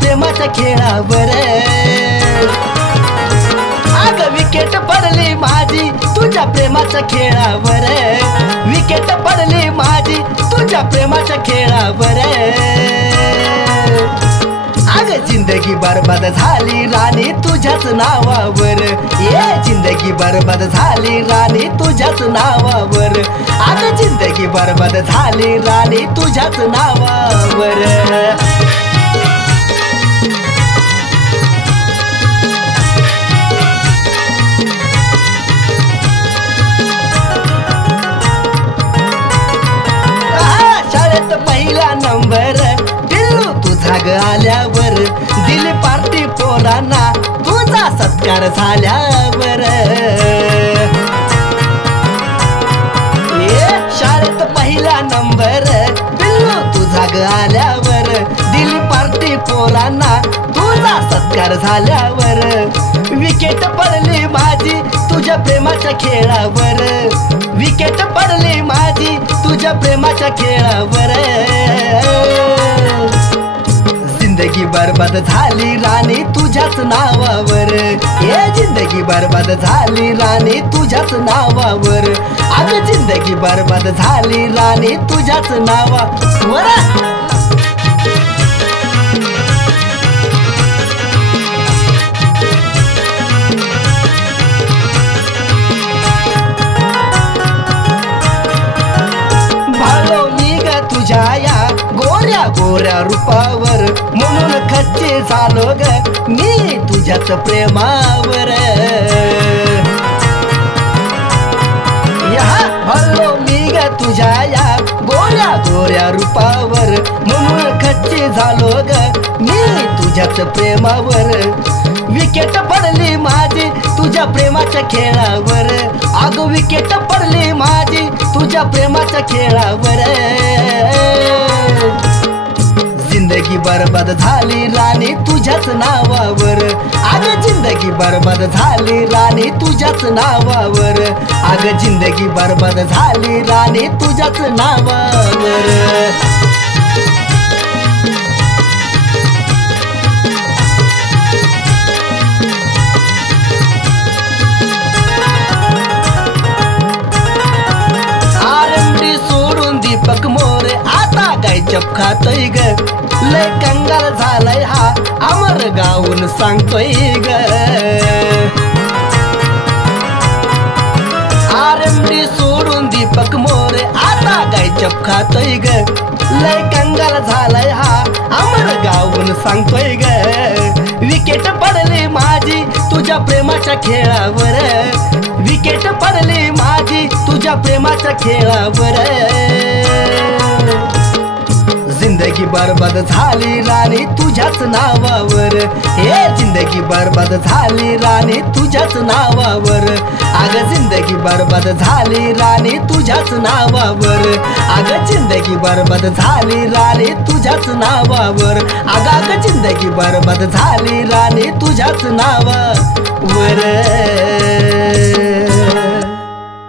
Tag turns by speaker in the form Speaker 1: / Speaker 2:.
Speaker 1: प्रेमाच्या खेळावर. आग विकेट पडली माझी तुझ्या प्रेमाच्या खेळावर. विकेट पडली माझी तुझ्या प्रेमाच्या खेळावर. आग जिंदगी बरबाद झाली राणी तुझ्याच नावावर. ये जिंदगी बरबाद झाली राणी तुझ्याच नावावर. आग जिंदगी बरबाद झाली राणी तुझ्याच नावावर. पहिला नंबर. दिल्लू तुझा ग आल्यावर दिल पार्टी पोरांना तुझा सत्कार झाल्यावर. शाळेत पहिला नंबर. दिल्लू तुझा ग आल्यावर दिल पार्टी पोरांना तुझा सत्कार झाल्यावर. विकेट पडली माझी तुझ्या प्रेमाच्या खेळावर. विकेट पडली माझी प्रेमाच्या खेळावर जिंदगी बरबाद झाली राणी तुझ्याच नावावर. ये जिंदगी बरबाद झाली राणी तुझ्याच नावावर. अग जिंदगी बरबाद झाली राणी तुझ्याच नावावर गोऱ्या रूपावर. म्हणून खच्चे झालो ग मी तुझ्याच प्रेमावर. या हल्लो मी ग तुझ्या या गोऱ्या गोऱ्या रूपावर. म्हणून खच्चे झालो ग मी तुझ्याच प्रेमावर. विकेट पडली माझी तुझ्या प्रेमाच्या खेळावर. अग विकेट पडली माझी तुझ्या प्रेमाच्या खेळावर. जिंदगी बरबाद झाली राणी तुझ्याच नावावर. आग जिंदगी बरबाद झाली राणी तुझ्याच नावावर. आग जिंदगी बरबाद झाली राणी तुझ्याच नावावर. चपखातोय चप खातोय ग. लय कंगाल झालाय हा अमर गाऊन सांगतोय ग. आरंडी सोडून दीपक मोरे आता काय चप खातोय ग. लय कंगाल झालाय हा अमर गाऊन सांगतोय ग. विकेट पडली माझी तुझ्या प्रेमाच्या खेळावर. विकेट पडली माझी तुझ्या प्रेमाच्या खेळावर. जिंदगी बरबाद झाली राणी तुझ्याच नावावर. हे जिंदगी बरबाद झाली राणी तुझ्याच नावावर. अग जिंदगी बरबाद झाली राणी तुझ्याच नावावर. अग जिंदगी बरबाद झाली राणी तुझ्याच नावावर. अग अग जिंदगी बरबाद झाली राणी तुझ्याच नावावर.